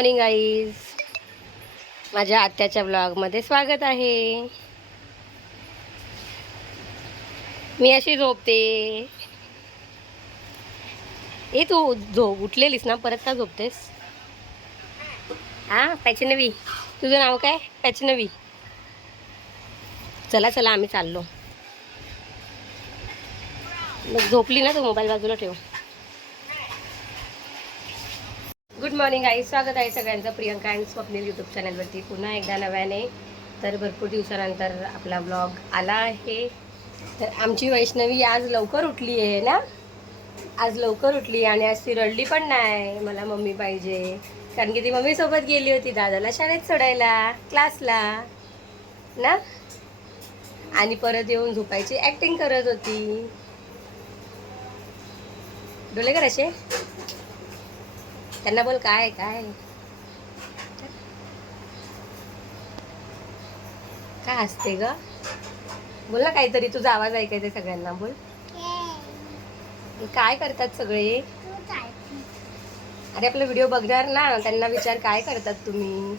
Morning guys, माझ्या आत्याच्या ब्लॉगमध्ये स्वागत आहे. मी अशी झोपते. ए तू उठलेलीस ना, परत का झोपतेस? हां, पैचनवी. तुझं नाव काय? पैचनवी. चला चला आम्ही चाललो. मग झोपली ना, तू मोबाईल बाजूला ठेव. गुड मॉर्निंग आई, स्वागत आहे सगळ्यांचं प्रियंका अँड स्वप्नील यूट्यूब चॅनलवरती पुन्हा एकदा नव्याने. तर भरपूर दिवसानंतर आपला ब्लॉग आला आहे. तर आमची वैष्णवी आज लवकर उठली आहे ना, आज लवकर उठली आणि आज ती रडली पण नाही मला मम्मी पाहिजे, कारण की ती मम्मीसोबत गेली होती दादाला शाळेत सोडायला, क्लासला ना, आणि परत येऊन झोपायची ॲक्टिंग करत होती. डोले कर असे, त्यांना बोल काय काय काय हसते ग, बोल ना काहीतरी, तुझा आवाज ऐकायचा सगळ्यांना. बोल काय करतात सगळे. अरे आपला व्हिडिओ बघणार ना, त्यांना विचार काय करतात तुम्ही,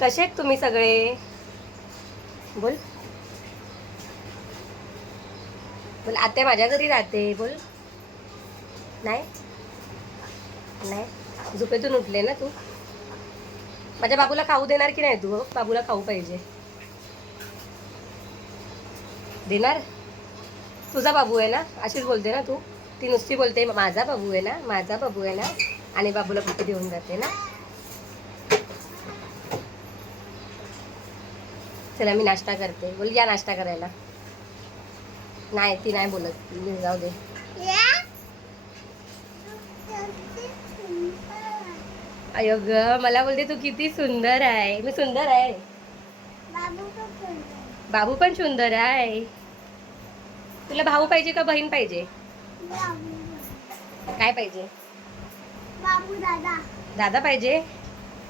कसे आहेत तुम्ही सगळे. बोल बोल, आत्या माझ्या घरी राहते. बोल. नाही नाही, झोपेतून उठले ना तू. माझ्या बाबूला खाऊ देणार की नाही तू? बाबूला खाऊ पाहिजे. देणार? तुझा बाबू आहे ना, अशीच बोलते ना तू. ती नुसती बोलते माझा बाबू आहे ना, माझा बाबू आहे ना, आणि बाबूला कुठे देऊन जाते ना. चला मी नाश्ता करते. बोल या नाश्ता करायला. नाही ती नाही बोलत, जाऊ दे. अयो ग, मला बोलते तू किती सुंदर आहे. मी सुंदर आहे? बाबू पण सुंदर आहे. तुला भाऊ पाहिजे का बहीण पाहिजे? काय पाहिजे? बाबू दादा. दादा पाहिजे?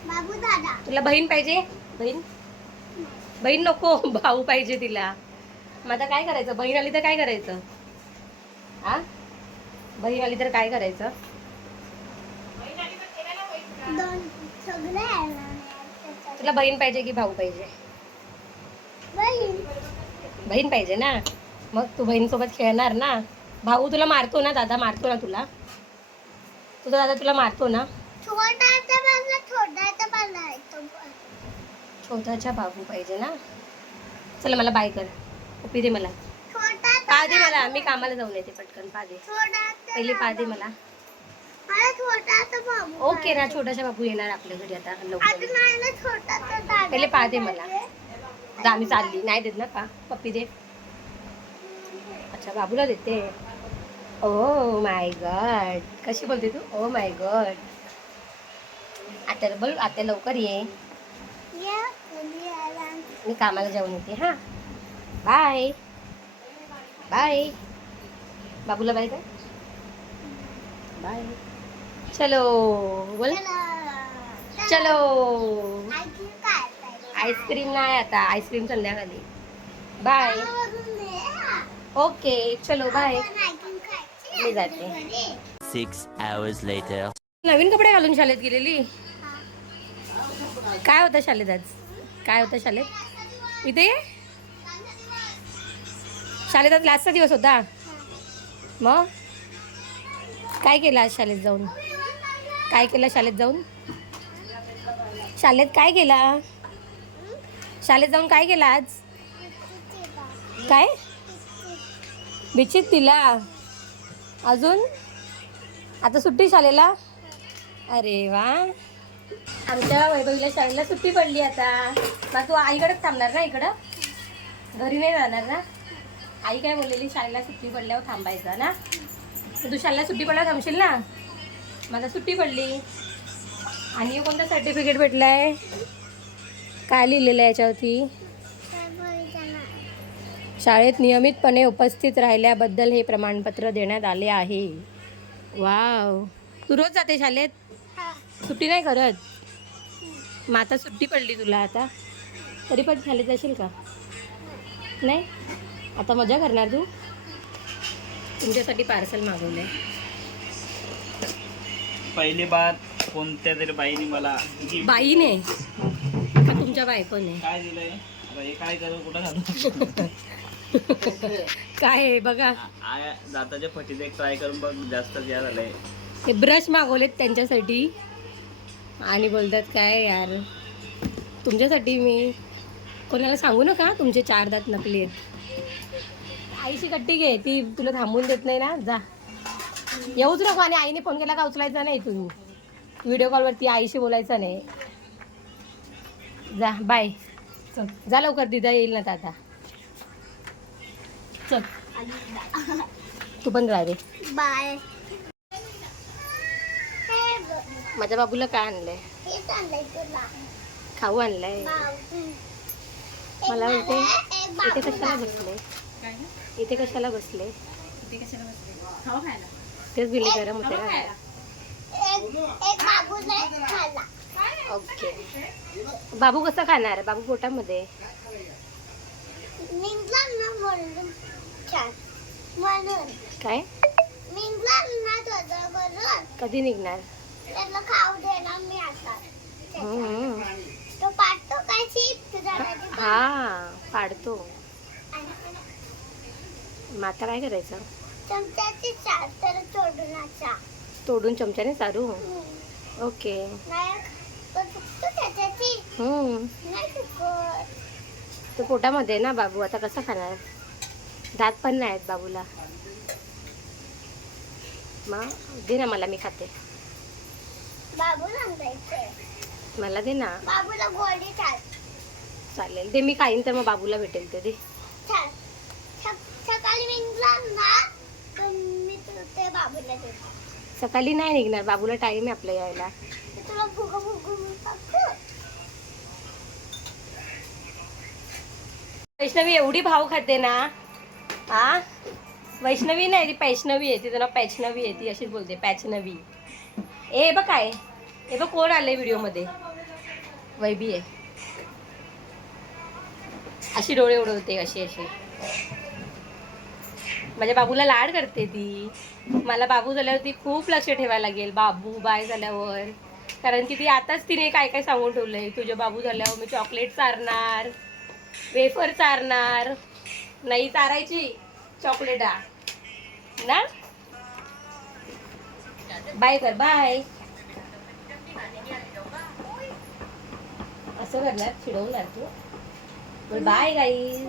बाबू दादा. तुला बहीण पाहिजे? बहीण बहीण नको, भाऊ पाहिजे तिला. मग आता काय करायचं? बहीण आली तर काय करायचं? हा, बहीण आली तर काय करायचं? तुला बहीण पाहिजे की भाऊ पाहिजे? बहीण पाहिजे ना. मग तू बहीणसोबत खेळणार ना. भाऊ तुला मारतो ना, दादा मारतो ना तुला, तुझा दादा तुला मारतो ना. छोटाचा बाबू पाहिजे ना. चला मला बाय कर, पप्पी दे मला, पा दे मला, मी कामाला जाऊन येते पटकन. पा दे पहिली, पा दे मला. ओके ना, छोटासा बाबू येणार आपल्या घरी आता लवकर. पहिले पा दे मला. आम्ही चालली नाही देत ना का, पप्पी दे. अच्छा बाबूला देते. ओ माय गॉड, कशी बोलते तू? Oh my God. आता बोल, आता लवकर ये, मी कामाला जाऊन येते. हां बाय बाय. बाबूला बाय कर, बाय. चलो बोल, चलो. आईस्क्रीम नाही आता, आईस्क्रीम संध्याकाळी. बाय. ओके चलो बाय, मी जाते. 6 hours later. नवीन कपडे घालून शाळेत गेलेली. काय होतं शाळेत आज? काय होतं शाळेत? इथे शाळेत आज लास्टचा दिवस होता. मग काय केलं आज शाळेत जाऊन? काय केलं शाळेत जाऊन? शाळेत काय केला? शाळेत जाऊन काय केलं आज? काय बिच्छित तिला? अजून आता सुट्टी शाळेला? अरे वा, आमच्या वैभवीला शाळेला सुट्टी पडली आता. मग तू आईकडेच थांबणार ना, इकडं घरी नाही जाणार ना? आई काय बोललेली, शाळेला सुट्टी पडल्यावर थांबायचं ना. तू शाळेला सुट्टी पडल्यावर थांबशील ना. मला सुट्टी पडली. आणि कोणतं सर्टिफिकेट भेटलं आहे? काय लिहिलेलं आहे याच्यावरती? शाळेत नियमितपणे उपस्थित राहिल्याबद्दल हे प्रमाणपत्र देण्यात आले आहे. वाव, तू रोज जाते शाळेत? सुट्टी नाही करत? मग आता सुट्टी पडली तुला आता, तरी पण शाळेत जाशील का? नाही, आता मजा करणार तू. तुमच्यासाठी पार्सल मागवलं आहे. पहली बात कोणत्या तरी बाईने मला gift बाईने का तुमच्या बायकोने? काय दिलंय आता हे काय करू कुठं घालू काय आहे बघा. आया दाताच्या फटीत एक ट्राय करून बघ जास्त या झालंय. ते ब्रश मागवलेत त्यांच्यासाठी आणि बोलतात काय यार तुमच्यासाठी मी कोणाला सांगू नका तुमचे 4 दात नकली आहेत. आईशी कट्टी घे, ती तुला थांबून देत नाही ना. जा येऊच नको. आणि आईने फोन केला का उचलायचा नाही. तुम्ही व्हिडिओ कॉलवरती आईशी बोलायचं नाही. जा बाय. चल जा लवकर, दिदा येईल ना आता. चल तू पण जा रे. बाय. माझ्या बाबूला काय आणलंय? हे चाललंय तुला. खाऊ आणलंय. मला वाटते इथे एक कशाला बसले? इथे कशाला बसले? तेच बिल्ली गरम होते ना. बाबूने खाल्ला. ओके. बाबू कसं खाणार? बाबू पोटामध्ये. निघला ना म्हणून छान म्हणून काय निघला ना तुझं करून कधी निघणार? त्याला खाऊ देणार मी आता. हम्म. तो पाठतो काय चिप तुझ्या हा पाडतो. मग आता काय करायचं? चमच्याची चार तर तोडूनाचा तोडून चमच्याने चारू. ओके. नाही तो चुकतो त्याच्याची नाही चुकत. तो पोटामध्ये ना बाबू, आता कसं खाणार? दात पण नाही आहेत बाबूला. मग दे ना मला, मी खाते. बाबू सांगायचे मला दे ना. बाबूला गोडी चाल चालेल दे, मी खाईन तर मग बाबूला भेटेल ते दे. चाल. सकाळी निघला ना तर मी ते बाबूला देतो. सकाळी नाही निघणार, बाबूला टाइम आहे आपल्या यायला. तुला भुका भुका टाकतो. वैष्णवी एवढी भाव खाते ना. हा वैष्णवी नाही, ती पैष्णवी आहे. तिचं नाव पैष्णवी आहे. ती अशीच बोलते पैष्णवी. ए बघ काय, हे बघ कोण आलंय व्हिडिओ मध्ये. वैभी आहे. अशी डोळे उडवते अशी अशी. माझ्या बाबूला लाड करते ती. मला बाबू झाल्यावरती खूप लक्ष ठेवायला लागेल. बाबू बाय झाल्यावर, कारण की ती आताच तिने काय काय सांगून ठेवलंय. तुझे बाबू झाल्यावर मी चॉकलेट चारणार, वेफर चारणार. नाही चारायची चॉकलेटा ना. बाय कर, बाय. असं करणार, चिडवणार तू. बाय गाईस.